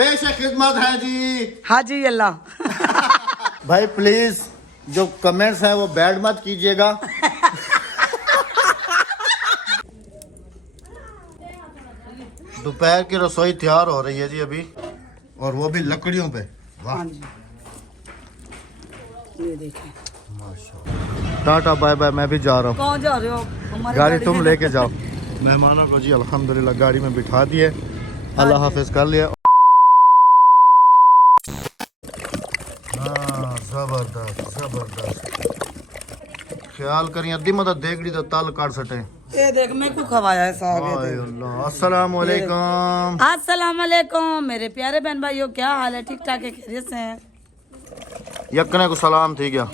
पेश खिदमत है जी। हाँ जी अल्लाह। भाई प्लीज जो कमेंट्स हैं वो बैड मत कीजिएगा। दोपहर की रसोई तैयार हो रही है जी अभी, और वो भी लकड़ियों पे। वाह हाँ जी ये देखें। माशाल्लाह। टाटा बाय बाय, मैं भी जा रहा हूँ। कहाँ जा रहे हो? हमारी गाड़ी तुम में लेके जाओ। मेहमानों को जी अल्हम्दुलिल्लाह गाड़ी में बिठा दिए, अल्लाह हाफिज कर लिया। हाँ जबरदस्त जबरदस्त। ख्याल करिए अद्धी मदद देगड़ी तो तल काट सटे। ये देख मैं क्यों खवाया है साग। अस्सलाम वालेकुम। अस्सलाम वालेकुम मेरे प्यारे बहन भाइयों, क्या हाल है? ठीक ठाक है, खैरियत से हैं? यकने को सलाम थी गया।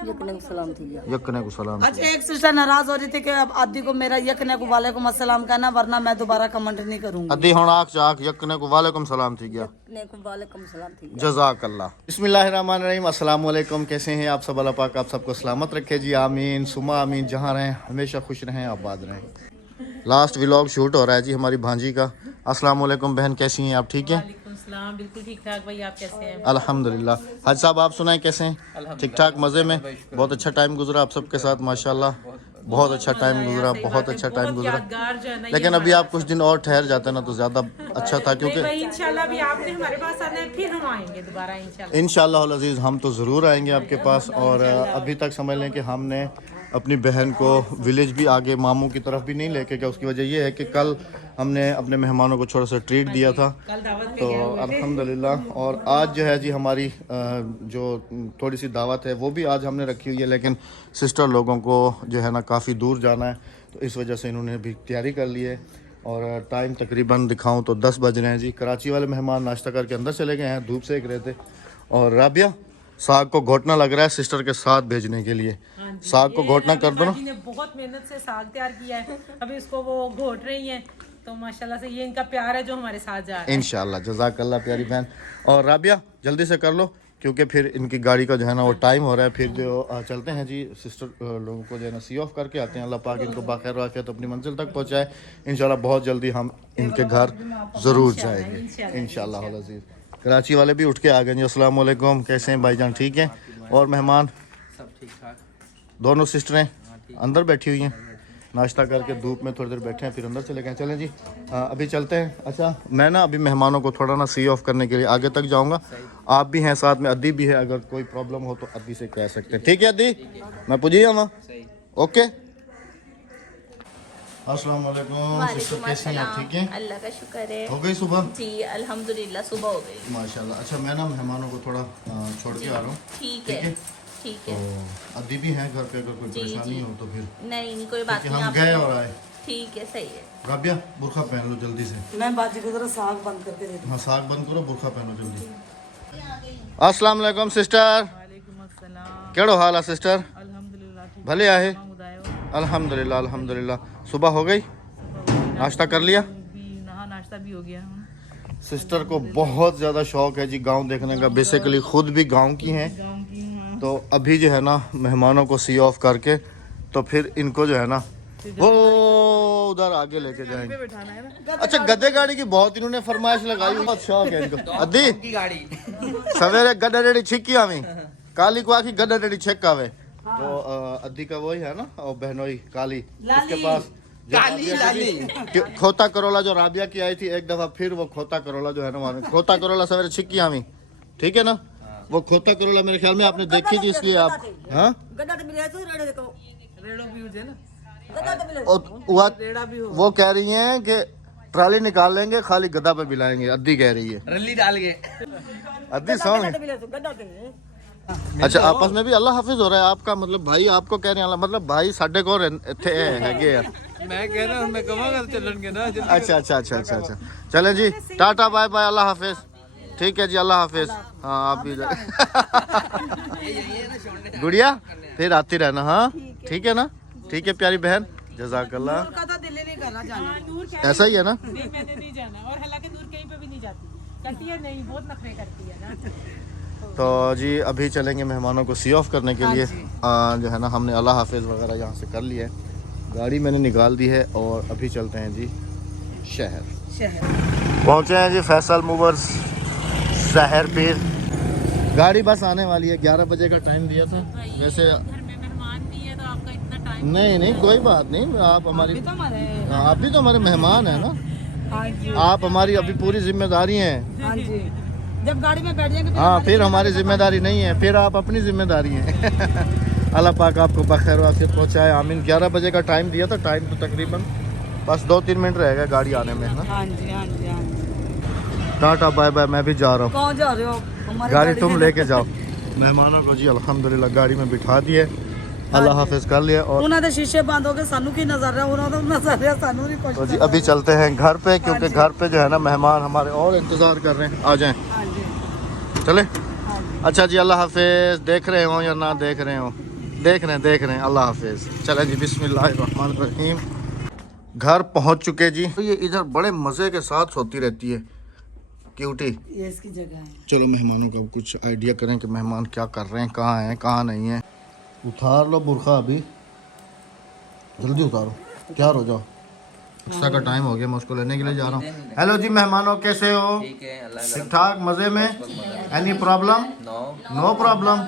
यकने को सलाम थी गया। यकने को सलाम। अच्छा एक सिस्टर नाराज हो रही थी कि अब आदि को मेरा यकने को वालेकुम अस्सलाम कहना, वरना मैं दोबारा कमेंट नहीं करूंगी। अद्धी हुण आख चाख यकने को वालेकुम सलाम थी गया। यकने को वालेकुम सलाम थी गया। जज़ाकल्लाह। बिस्मिल्लाहिर्रहमानिर्रहीम। अस्सलाम वालेकुम। कैसे हैं आप सब? अल्लाह पाक आप सबको सलामत रखे जी, आमीन सुमा आमीन। जहाँ रहें हमेशा खुश रहें, आबाद रहें। लास्ट व्लॉग शूट हो रहा है जी हमारी भांजी का। अस्सलाम वालेकुम बहन, कैसी हैं आप? ठीक हैं? बिल्कुल ठीक ठाक भाई, आप कैसे हैं? अल्हम्दुलिल्लाह। हज साहब आप सुनाएं कैसे हैं? ठीक ठाक, मज़े में? बहुत अच्छा टाइम गुजरा आप सबके साथ माशाल्लाह, बहुत अच्छा टाइम गुजरा, बहुत अच्छा टाइम गुजरा। लेकिन अभी आप कुछ दिन और ठहर जाते ना तो ज़्यादा अच्छा था, क्योंकि इंशाल्लाह भी आपने हमारे पास आना है, फिर हम आएंगे दोबारा इंशाल्लाह अज़ीज़। हम तो ज़रूर आएंगे आपके पास। और अभी तक समझ लें कि हमने अपनी बहन को विलेज भी आगे मामू की तरफ भी नहीं लेके गया। उसकी वजह ये है कि कल हमने अपने मेहमानों को थोड़ा सा ट्रीट दिया था, तो अल्हम्दुलिल्लाह। और आज जो है जी हमारी जो थोड़ी सी दावत है वो भी आज हमने रखी हुई है, लेकिन सिस्टर लोगों को जो है ना काफ़ी दूर जाना है, तो इस वजह से इन्होंने भी तैयारी कर ली है। और टाइम तकरीबन दिखाऊं तो 10 बज रहे हैं जी। कराची वाले मेहमान नाश्ता करके अंदर चले गए हैं, धूप सेक रहे थे। और राबिया साग को घोटना लग रहा है सिस्टर के साथ भेजने के लिए। साग को घोटना कर दो ना। बहुत मेहनत से साग तैयार किया है, अभी इसको वो घोट रही हैं, तो माशाल्लाह से ये इनका प्यार है जो हमारे साथ जा रहा है। इंशाल्लाह जज़ाकल्लाह प्यारी बहन। और राबिया जल्दी से कर लो, क्योंकि फिर इनकी गाड़ी का जो है ना वो टाइम हो रहा है। फिर जो चलते हैं जी सिस्टर लोगों को जो है ना सी ऑफ करके आते हैं। अल्लाह पाक इनको बाखैर वाफियत अपनी मंजिल तक पहुँचाए। इंशाल्लाह बहुत जल्दी हम इनके घर ज़रूर जाएंगे इंशाल्लाह अज़ीज़। कराची वाले भी उठ के आ गए जी। अस्सलाम वालेकुम, कैसे हैं भाईजान? ठीक हैं? और मेहमान सब ठीक ठाक। दोनों सिस्टरें अंदर बैठी हुई हैं, नाश्ता करके धूप में थोड़ी देर बैठे हैं, फिर अंदर चले गए। चलें जी अभी चलते हैं। अच्छा मैं ना अभी मेहमानों को थोड़ा ना सी ऑफ करने के लिए आगे तक जाऊंगा। आप भी हैं साथ में, अद्दी भी है, अगर कोई प्रॉब्लम हो तो अद्दी से कह सकते हैं। ठीक है अद्दी, मैं पुजी हूँ ओके। अस्सलाम वालेकुम सिस्टर, कैसी हैं आप? ठीक हैं? अल्लाह का शुक्र है। हो गई सुबह? जी अल्हम्दुलिल्लाह सुबह हो गई माशाल्लाह। अच्छा मैं ना मेहमानों को थोड़ा छोड़ के आ रहा हूँ। ठीक ठीक है है? ठीक तो है। अद्दी भी हैं घर पे, अगर कोई जी, परेशानी जी। हो तो फिर नहीं कोई बात कि नहीं, हम आप गए और आए। ठीक है सही है। राबिया बुरखा पहन लो जल्दी से। मैं बाजी को जरा साग बंद करके दे दूं। हाँ साग बंद करो, बुरखा पहनो जल्दी। अस्सलाम वालेकुम सिस्टर, केड़ो हाल है सिस्टर? भले आहे अल्हम्दुलिल्लाह अल्हम्दुलिल्लाह। सुबह हो गई, नाश्ता कर लिया? नाश्ता भी हो गया। सिस्टर को बहुत ज़्यादा शौक है जी गांव देखने का, बेसिकली खुद भी गांव की हैं। तो अभी जो है ना मेहमानों को सी ऑफ करके तो फिर इनको जो है ना वो उधर आगे लेके जाएंगे। अच्छा गधे गाड़ी की बहुत इन्होंने फरमाइश लगाई हुई, बहुत शौक है इनको। अद्दी की गाड़ी सवेरे गड्ढा रेडी छिक्की आवी, काली को आखी गड्ढा रेडी छिक आवे। तो अद्दी का वही है ना, और बहनोई काली, उसके पास खोता करोला जो राबिया की आई थी एक दफा, फिर वो खोता करोला जो है ना वहाँ खोता करोला सवेरे छिक्की आवी, ठीक है ना? वो खोता करोला मेरे ख्याल में आपने देखी थी, इसलिए आप हाँ वो कह रही हैं कि ट्राली निकाल लेंगे, खाली गदा पे बिलाएंगे। अद्दी कह रही है रल्ली डाल के। अद्दी सॉन्ग। अच्छा आपस में भी अल्लाह हाफिज हो रहा है आपका, मतलब भाई आपको कह रहे हैं मतलब भाई साढ़े को थे हैगे यार। मैं कह रहा हूं मैं कहूंगा चलणगे ना। अच्छा अच्छा अच्छा अच्छा अच्छा चलें जी, टाटा बाय बाय, अल्लाह हाफिज। ठीक है जी, अल्लाह हाफिज। हाँ आप भी गुड़िया फिर आती रहना। हाँ ठीक है ना? ठीक है प्यारी बहन, जज़ाकल्लाह। ऐसा ही है ना? मैंने नहीं जाना, और हालांकि नूर कहीं पे भी नहीं जाती, करती है नहीं, बहुत नखरे करती है ना। तो जी अभी चलेंगे मेहमानों को सी ऑफ करने के लिए। जो है ना हमने अल्लाह हाफिज़ वगैरह यहाँ से कर लिया है, गाड़ी मैंने निकाल दी है और अभी चलते हैं जी शहर। पहुँचे हैं जी फैसल मूवर्स शहर पीर। गाड़ी बस आने वाली है, 11 बजे का टाइम दिया था। वैसे घर में मेहमान नहीं है तो आपका इतना टाइम नहीं नहीं कोई बात नहीं, आप हमारी तो हमारे आप भी तो हमारे मेहमान हैं ना, हाँ जी आप हमारी अभी पूरी जिम्मेदारी हैं। हाँ जी, जब गाड़ी में बैठ जाएंगे हाँ फिर हमारी जिम्मेदारी नहीं है, फिर आप अपनी जिम्मेदारी हैं। अल्लाह पाक आपको बखैर वाफियत पहुँचाए, आमीन। 11 बजे का टाइम दिया था, टाइम तो तकरीबन बस 2-3 मिनट रहेगा गाड़ी आने में, है ना। हाँ जी हाँ जी हाँ जी। टाटा बाय बाय, मैं भी जा रहा हूँ। कहाँ जा रहे हो? हमारी गाड़ी तुम में- लेके जाओ। मेहमानों को जी अल्हम्दुलिल्लाह गाड़ी में बिठा दिए, अल्लाह हाफिज कर लिया। और उन्होंने तो शीशे बंद हो गए, सानू की नजर है, उन्होंने तो नजर है, सानू नहीं तो कुछ जी अभी चलते हैं घर पे, क्योंकि घर पे जो है ना मेहमान हमारे और इंतज़ार कर रहे हैं, आ जाएं। हाँ जी चले हाँ जी। अच्छा जी, अल्लाह हाफिज। देख रहे हो या ना देख रहे हो, देख रहे हैं, अल्लाह हाफिज। चले जी, बिस्मिल्लाहिर्रहमानिर्रहीम। घर पहुंच चुके जी। तो ये इधर बड़े मज़े के साथ सोती रहती है क्यूटी। ये इसकी जगह है। चलो मेहमानों का कुछ आइडिया करें कि मेहमान क्या कर रहे हैं, कहाँ हैं कहाँ नहीं है। उतार लो बुरखा, अभी जल्दी उतारो, तैयार हो जाओ, एक्स्ट्रा का टाइम हो गया, मैं उसको लेने के लिए जा रहा हूँ। हेलो जी मेहमानों, कैसे हो? ठीक है, अल्लाह ठीक ठाक, मज़े में? Any problem? No problem.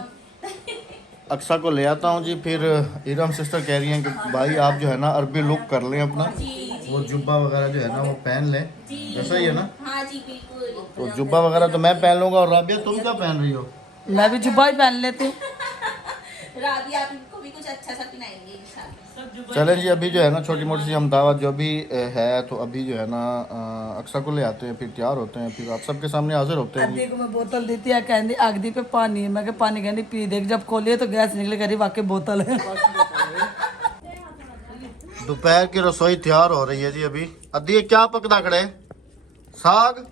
अक्सा को ले आता हूँ जी। फिर इरम सिस्टर कह रही हैं कि भाई आप जो है ना अरबी लुक कर लें अपना, वो जुब्बा वगैरह जो है ना वो पहन लें, ऐसा ही है ना। हाँ जी बिल्कुल। तो जुब्बा वगैरह तो मैं पहन लूँगा। और राबिया तुम क्या पहन रही हो? मैं भी जुब्बा ही पहन लेती हूँ। राबी आप इनको भी कुछ अच्छा सा पिलाएंगे इंशाल्लाह। चलें जी, अभी जो है ना छोटी मोटी सी हम दावत जो भी है, तो अभी जो है ना अक्सा को ले आते हैं, फिर तैयार होते हैं, फिर आप सबके सामने हाजिर होते हैं। आदि को मैं बोतल देती है, कहती आगदी पे पानी है, मैं कहा पानी कहती पी देख, जब खोलिए तो गैस निकले, कह रही वाकई बोतल है। दोपहर की रसोई तैयार हो रही है जी अभी। अद्दी ये क्या पकड़ा खड़े? साग?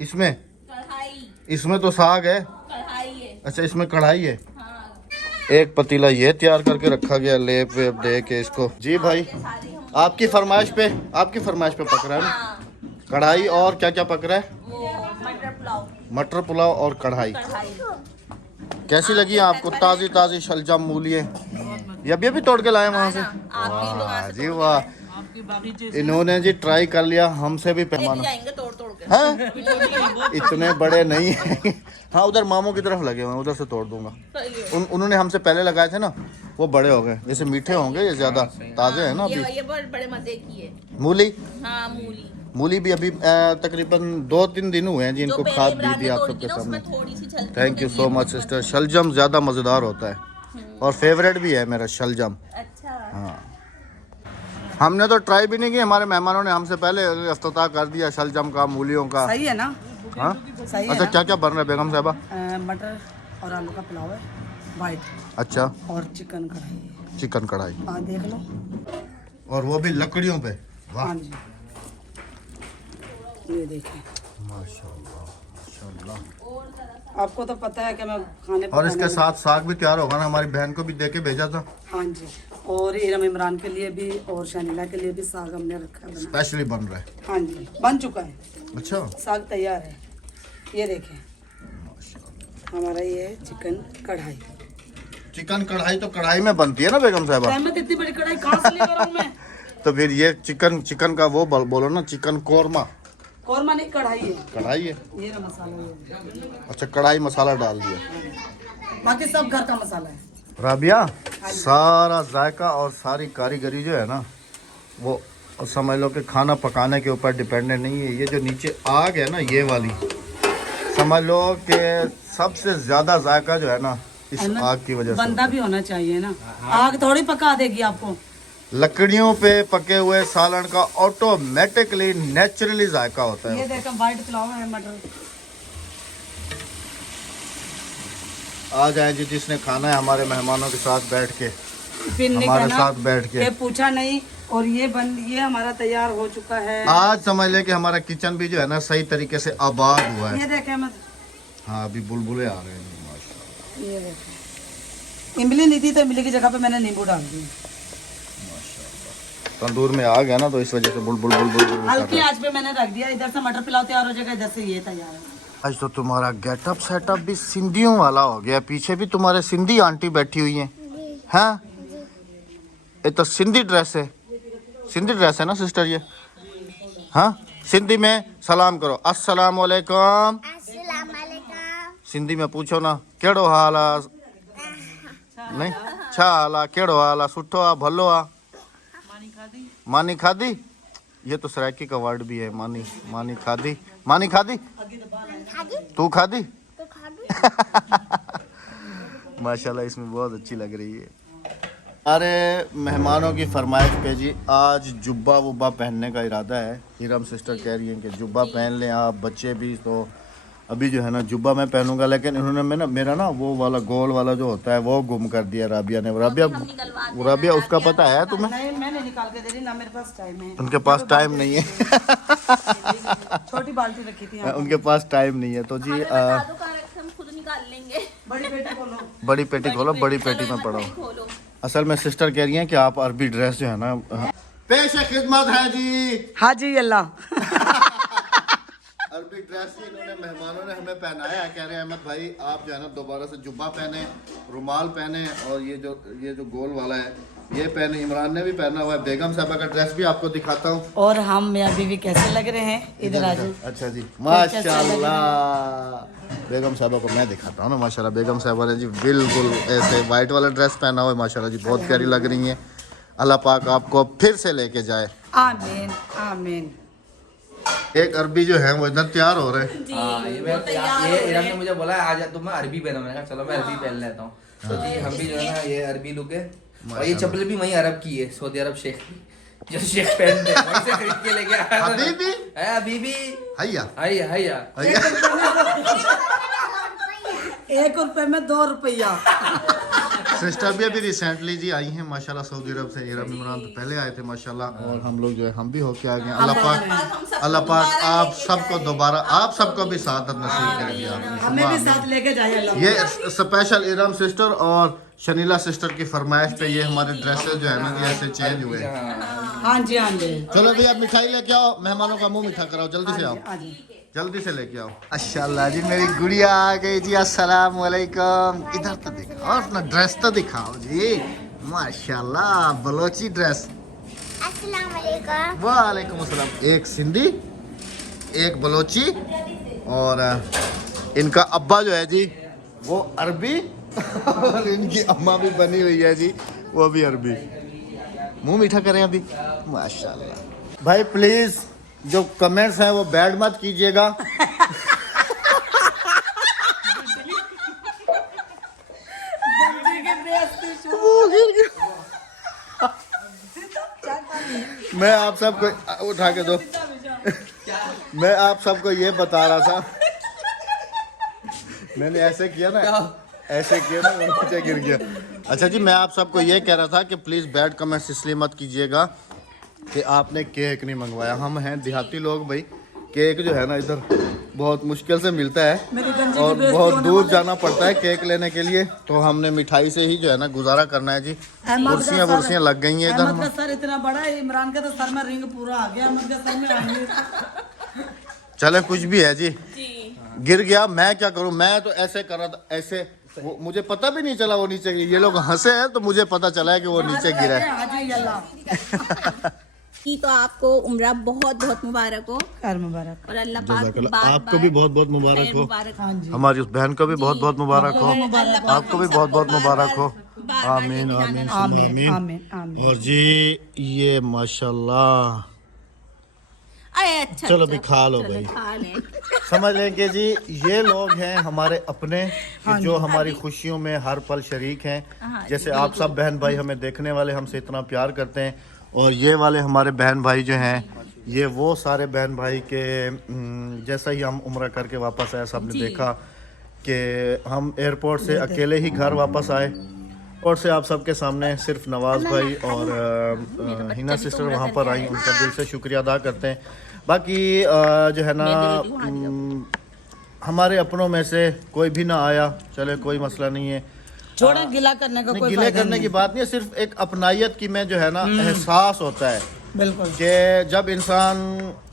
इसमें कढ़ाई इसमें तो साग है। कढ़ाई है। अच्छा, इसमें कढ़ाई है। हाँ। एक पतीला ये तैयार करके रखा गया, लेप वेप दे के इसको। जी भाई, आपकी फरमाइश पे पक रहा है ना हाँ, कढ़ाई। और क्या क्या पक रहा है? वो मटर पुलाव। मटर पुलाव और कढ़ाई। कढ़ाई कैसी लगी आपको? ताज़ी ताज़ी शलजम मूली ये अभी तोड़ के लाए वहाँ से। वाह जी वाह, इन्होंने जी ट्राई कर लिया, हमसे भी पैमाना जाएंगे तोड़ तोड़ के। हैं। इतने बड़े नहीं हैं। हाँ उधर मामू की तरफ लगे हुए हैं, उधर से तोड़ दूंगा। उन्होंने हमसे पहले लगाए थे ना, वो बड़े हो गए। जैसे मीठे होंगे ये, ज्यादा ताज़े हैं ना अभी। ये बहुत बड़े मजे की है। मूली हाँ मूली मूली भी अभी तकरीबन 2-3 दिन हुए हैं जी इनको खाद दी थी आप सबके सामने। थोड़ी सी झलकी thank you so much sister. शलजम ज़्यादा मज़ेदार होता है और फेवरेट भी है मेरा शलजम। अच्छा। हाँ, हमने तो ट्राई भी नहीं की, हमारे मेहमानों ने हमसे पहले इफ्तिताह कर दिया शलजम का, मूलियों का। सही है ना? हाँ सही है अच्छा, ना? क्या क्या बन रहा है बेगम साहबा? मटर और आलू का पुलाव है, वाइट, अच्छा, और चिकन कढ़ाई है। चिकन कढ़ाई, हाँ देख लो। और वो भी लकड़ियों पे। वाह हाँ जी, ये देखिए, माशाल्लाह माशाल्लाह। आपको तो पता है कि मैं खाने और पकाने इसके में- साथ साग भी तैयार होगा ना, हमारी बहन को भी दे के भेजा था हाँ जी, और इरम इमरान के लिए भी और शानिला के लिए भी साग हमने रखा है बना। स्पेशली बन रहा है। हाँ जी, बन चुका है, अच्छा, साग तैयार है। ये देखें, हमारा ये चिकन कढ़ाई। चिकन कढ़ाई तो कढ़ाई में बनती है ना बेगम साहबा, सहमत, इतनी बड़ी कढ़ाई कहाँ से लेकर आऊं मैं? तो फिर ये चिकन का वो बोलो ना, चिकन कोरमा। कौरमा नहीं, कढ़ाई है। कढ़ाई है, ये ना मसाला है। अच्छा कढ़ाई मसाला डाल दिया। बाकी सब घर का मसाला है। राबिया, सारा जायका और सारी कारीगरी जो है ना, वो समझ लो कि खाना पकाने के ऊपर डिपेंडेंट नहीं है। ये जो नीचे आग है ना, ये वाली समझ लो कि सबसे ज़्यादा जायका जो है ना इस है ना? आग की वजह से। बंदा भी होना चाहिए ना, आग थोड़ी पका देगी आपको। लकड़ियों पे पके हुए सालन का ऑटोमेटिकली नेचुरली जायका होता है। ये देखो वाइट पुलाव है, मटर। आ जाए जी, जिसने खाना है हमारे मेहमानों के साथ बैठ के, फिर नहीं हमारे कहना साथ बैठ के। ये पूछा नहीं। और ये हमारा तैयार हो चुका है। आज समझ ले कि हमारा किचन भी जो है ना सही तरीके से आबाद हुआ है। ये देखे मत, हाँ अभी बुलबुले आ रहे हैं जी, माशाल्लाह। ये देखे, इमली नहीं थी तो इमली की जगह पे मैंने नींबू डाल दिया। तंदूर में आग है ना, तो इस वजह से बुलबुल बुलबुल बुलबुल कर हल्की रहा है। आंच पे मैंने रख दिया। इधर से मटर पुलाव तैयार हो जाएगा, इधर से ये तैयार है। आज तो तुम्हारा गेटअप सेटअप भी सिंधियों वाला हो गया। पीछे भी तुम्हारे सिंधी आंटी बैठी हुई हैं। हाँ, ये तो सिंधी ड्रेस है, सिंधी ड्रेस है ना सिस्टर ये? हाँ, सिंधी में सलाम करो, अस्सलाम वालेकुम। अस्सलाम वालेकुम। सिंधी में पूछो ना, केड़ो हाल आ? नहीं, छा हाल आ, केड़ो हाल आ, सुठो आ, भलो आ? मानी खादी, ये तो सराइकी का वर्ड भी है, मानी मानी खादी। मानी खादी, तू खादी? तो खा भी। माशाल्लाह इसमें बहुत अच्छी लग रही है। अरे मेहमानों की फरमाइश पे जी आज जुब्बा वुब्बा पहनने का इरादा है। हीरम सिस्टर कह रही हैं कि जुब्बा पहन लें आप, बच्चे भी। तो अभी जो है ना जुब्बा मैं पहनूंगा, लेकिन इन्होंने मेरा ना वो वाला गोल वाला जो होता है वो गुम कर दिया राबिया ने। राबिया उसका पता है तुम्हें? नहीं, मैंने निकाल के दे दी ना, मेरे पास टाइम है। उनके पास टाइम नहीं है। छोटी बाल्टी रखी थी यहाँ। उनके पास टाइम नहीं है। तो जी हम खुद निकाल लेंगे। बड़ी बेटी बोलो। बड़ी पेटी खोलो, बड़ी पेटी में पढ़ो। खोलो। असल में सिस्टर कह रही हैं कि आप अरबी ड्रेस जो है ना पेश खिदमत है जी। हाँ जी अल्लाह। अरबी ड्रेस ही इन्होंने मेहमानों ने हमें पहनाया है। कह रहे हैं अहमद भाई आप जो है ना दोबारा से जुब्बा पहने, रुमाल पहने, और ये जो गोल वाला है ये पहने। इमरान ने भी पहना हुआ है। बेगम साहबा का ड्रेस भी आपको दिखाता हूँ। और हम मियाँ बीवी कैसे लग रहे हैं, इधर आ जाओ। अच्छा जी, माशाल्लाह। बेगम साहबा को मैं दिखाता हूँ ना। माशाल्लाह बेगम साहबा ने जी बिल्कुल ऐसे वाइट वाला ड्रेस पहना हुआ है। माशाल्लाह जी बहुत प्यारी लग रही हैं। अल्लाह पाक आपको फिर से लेके जाए। आमीन आमीन। एक अरबी जो है वो इधर तैयार हो रहे हैं। ये इरम ने मुझे बोला आज तुम मैं अरबी पहनो। मैंने कहा चलो मैं अरबी पहन लेता हूँ। तो जी हम भी जो है ना ये अरबी लुक है। और ये चप्पल भी वही अरब की है, सऊदी अरब शेख की, जो शेख पहनते हैं वहीं से खरीद के लेके आया। हबीबी हबीबी हैया हैया हैया। 1 रुपए में 2 रुपया। सिस्टर भी अभी रिसेंटली जी आई हैं माशाल्लाह सऊदी अरब से। इरम इमरान तो पहले आए थे माशाल्लाह, और हम लोग जो है हम भी होके आ गए। अल्लाह पाक आप सबको दोबारा, आप सबको भी साथ नसीब करेंगे। हमें भी साथ लेके जाइए अल्लाह। ये स्पेशल इरम सिस्टर और शनीला सिस्टर की फरमाइश पे ये हमारे ड्रेसेस जो है ना ये ऐसे चेंज हुए। हाँ जी हाँ जी। चलो भैया मिठाई लेके आओ, मेहमानों का मुंह मीठा कराओ, जल्दी से आओ, हाँ जी। जल्दी से लेके आओ। माशाल्लाह जी मेरी गुड़िया आ गई जी। अस्सलाम वालेकुम। इधर तो दिखाओ, अपना ड्रेस तो दिखाओ जी। माशाल्लाह बलोची ड्रेस। अस्सलाम वालेकुम। वालेकुम अस्सलाम। एक सिंधी, एक बलोची, और इनका अब्बा जो है जी वो अरबी, और इनकी अम्मा भी बनी हुई है जी वो भी अरबी। मुंह मीठा करें अभी। माशाल्लाह। भाई प्लीज जो कमेंट्स हैं वो बैड मत कीजिएगा। मैं आप सबको उठा के दो। मैं आप सबको ये बता रहा था, मैंने ऐसे किया ना, ऐसे किया ना, वो नीचे गिर गया। अच्छा जी मैं आप सबको ये कह रहा था कि प्लीज़ बैड कमेंट्स इसलिए मत कीजिएगा कि आपने केक नहीं मंगवाया। हम हैं देहाती लोग भाई, केक जो है ना इधर बहुत मुश्किल से मिलता है और बहुत दूर जाना पड़ता है केक लेने के लिए। तो हमने मिठाई से ही जो है ना गुजारा करना है जी। कुर्सियाँ लग गई हैं इधर। अहमद का सर इतना बड़ा है, इमरान का तो सर में रिंग पूरा आ गया, अहमद का सर में आ गया। चले कुछ भी है जी, गिर गया, मैं क्या करूं। मैं तो ऐसे कर रहा था, ऐसे मुझे पता भी नहीं चला वो नीचे गिरा। ये लोग हंसे हैं तो मुझे पता चला है कि वो नीचे गिरा है। की तो आपको उम्र बहुत बहुत मुबारक हो, मुबारक। और अल्लाह पाक आपको भी बहुत बहुत मुबारक हो। हाँ जी। हमारी उस बहन को भी बहुत बहुत मुबारक हो। आपको भी बहुत बहुत मुबारक हो। आमीन आमीन आमीन आमीन। और जी ये माशाल्लाह, अच्छा चलो भी खा लो भाई। समझ लें कि जी ये लोग हैं हमारे अपने, कि जो हमारी खुशियों में हर पल शरीक हैं। जैसे आप सब बहन भाई हमें देखने वाले हमसे इतना प्यार करते हैं, और ये वाले हमारे बहन भाई जो हैं ये वो सारे बहन भाई के जैसा ही हम उम्रा करके वापस आए, सबने देखा कि हम एयरपोर्ट से अकेले ही घर वापस आए, और से आप सबके सामने सिर्फ नवाज़ भाई और हिना सिस्टर वहाँ पर आई, उनका दिल से शुक्रिया अदा करते हैं। बाकी जो है ना हमारे अपनों में से कोई भी ना आया, चले कोई मसला नहीं है। छोड़े गिला करने का कोई गिले करने की बात नहीं है, सिर्फ एक अपनायत की में जो है ना एहसास होता है बिल्कुल कि जब इंसान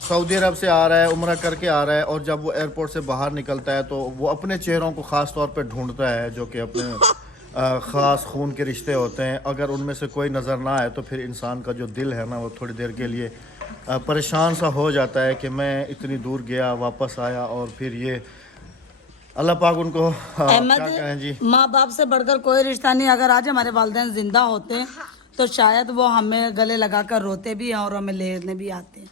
सऊदी अरब से आ रहा है, उम्रा करके आ रहा है, और जब वो एयरपोर्ट से बाहर निकलता है तो वो अपने चेहरों को ख़ास तौर पे ढूंढता है, जो कि अपने ख़ास खून के रिश्ते होते हैं। अगर उनमें से कोई नज़र ना आए तो फिर इंसान का जो दिल है ना वो थोड़ी देर के लिए परेशान सा हो जाता है कि मैं इतनी दूर गया, वापस आया और फिर ये अल्लाह पाक उनको क्या कहें जी। माँ बाप से बढ़कर कोई रिश्ता नहीं। अगर आज हमारे वालिदैन जिंदा होते तो शायद वो हमें गले लगाकर रोते भी हैं और हमें लेने भी आते हैं,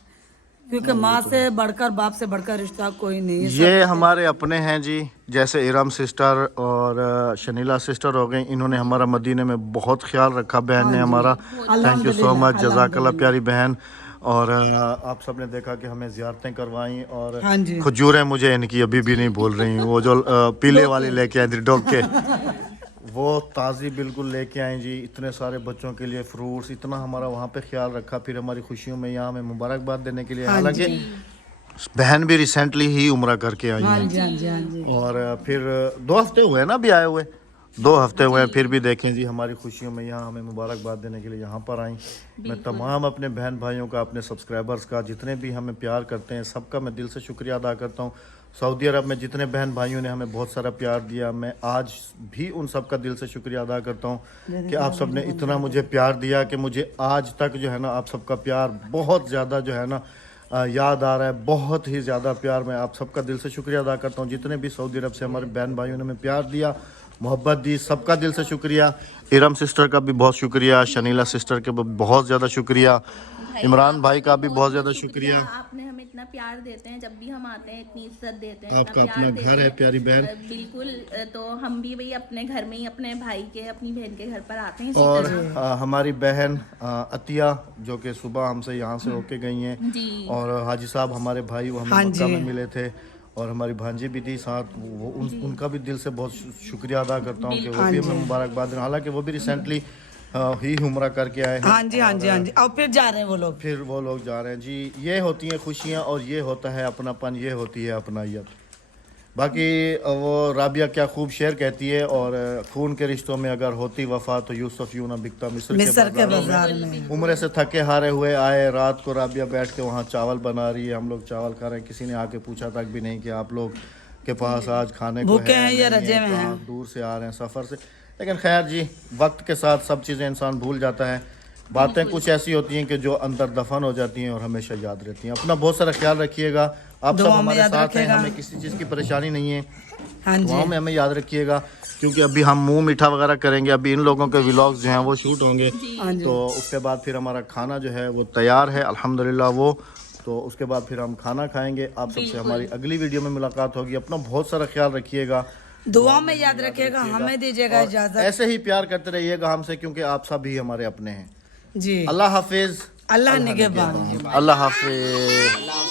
क्योंकि माँ से बढ़कर बाप से बढ़कर रिश्ता कोई नहीं है। ये हमारे अपने हैं जी, जैसे इरम सिस्टर और शनीला सिस्टर हो गई, इन्होंने हमारा मदीने में बहुत ख्याल रखा, बहन ने हमारा। थैंक यू सो मच, जज़ाकल्लाह प्यारी बहन। और आप सब ने देखा कि हमें ज़ियारतें करवाई और हाँ जी। खजूरें मुझे इनकी अभी भी नहीं भूल रही, वो जो पीले वाली लेके आई थी डॉग के, वो ताज़ी बिल्कुल लेके आई जी। इतने सारे बच्चों के लिए फ्रूट्स, इतना हमारा वहाँ पे ख्याल रखा, फिर हमारी खुशियों में यहाँ हमें मुबारकबाद देने के लिए। हालांकि बहन भी रिसेंटली ही उम्रा करके आई हाँ है जी, हाँ जी, हाँ जी। और फिर 2 हफ्ते हुए हैं ना अभी आए हुए, 2 हफ्ते हुए हैं, फिर भी देखें जी हमारी खुशियों में यहाँ हमें मुबारकबाद देने के लिए यहाँ पर आई। मैं तमाम अपने बहन भाइयों का, अपने सब्सक्राइबर्स का, जितने भी हमें प्यार करते हैं, सबका मैं दिल से शुक्रिया अदा करता हूँ। सऊदी अरब में जितने बहन भाइयों ने हमें बहुत सारा प्यार दिया, मैं आज भी उन सब का दिल से शुक्रिया अदा करता हूँ कि आप सब ने इतना मुझे प्यार दिया कि मुझे आज तक जो है ना आप सबका प्यार बहुत ज़्यादा जो है ना याद आ रहा है। बहुत ही ज़्यादा प्यार, मैं आप सबका दिल से शुक्रिया अदा करता हूँ। जितने भी सऊदी अरब से हमारे बहन भाइयों ने हमें प्यार दिया, मोहब्बत दी, सबका दिल से शुक्रिया। इरम सिस्टर का भी बहुत शुक्रिया, शनीला सिस्टर के भी बहुत ज़्यादा शुक्रिया, इमरान भाई का भी बहुत ज़्यादा शुक्रिया। आपने हमें इतना प्यार देते हैं, जब भी हम आते हैं इतनी इज्जत देते हैं, आपका इतना अपना प्यार घर देते है हैं। प्यारी बहन। बिल्कुल, तो हम भी वही अपने घर में ही अपने भाई के, अपनी बहन के घर पर आते हैं इसी और तरह। हमारी बहन अतिया जो कि सुबह हमसे यहाँ से होके गई हैं, जी। और हाजी साहब हमारे भाई वो हमें हाँ मक्का जी। में मिले थे, और हमारी भांजी भी थी साथ, वो उनका भी दिल से बहुत शुक्रिया अदा करता हूँ कि वो भी हमें मुबारकबाद दें। हालांकि वो भी रिसेंटली ही उम्रा करके आए हैं। हाँ जी, हाँ जी, हाँ जी। और फिर जा रहे हैं वो लोग। फिर वो लोग जा रहे हैं जी। ये होती हैं खुशियाँ और ये होता है अपनापन, ये होती है अपनायत। बाकी वो राबिया क्या खूब शेर कहती है, और खून के रिश्तों में अगर होती वफा तो यूसुफ यूं ना बिकता मिस्र के बाजारों बाजार में। उम्रे से थके हारे हुए आए, रात को राबिया बैठ के वहाँ चावल बना रही है, हम लोग चावल खा रहे हैं। किसी ने आके पूछा तक भी नहीं कि आप लोग के पास आज खाने को भूखे हैं या नहीं रजे में कहाँ हैं। दूर से आ रहे हैं सफ़र से। लेकिन खैर जी, वक्त के साथ सब चीज़ें इंसान भूल जाता है। बातें कुछ ऐसी होती हैं कि जो अंदर दफन हो जाती हैं और हमेशा याद रहती हैं। अपना बहुत सारा ख्याल रखिएगा, आप सब दुआ में हमारे याद साथ हैं, रखिएगा। हमें किसी चीज़ की परेशानी नहीं है। हाँ जी। दुआओं में हमें याद रखिएगा, क्योंकि अभी हम मुंह मीठा वगैरह करेंगे। अभी इन लोगों के व्लॉग्स जो हैं वो शूट होंगे, तो उसके बाद फिर हमारा खाना जो है वो तैयार है अल्हम्दुलिल्लाह वो, तो उसके बाद फिर हम खाना खाएंगे। आप सबसे हमारी अगली वीडियो में मुलाकात होगी। अपना बहुत सारा ख्याल रखिएगा, दुआ में याद रखिएगा, हमें दीजिएगा और इजाजत। ऐसे ही प्यार करते रहिएगा हमसे, क्योंकि आप सब ही हमारे अपने हैं। जी, अल्लाह हाफिज, अल्लाह निगहबान। अल्लाह हाफिज।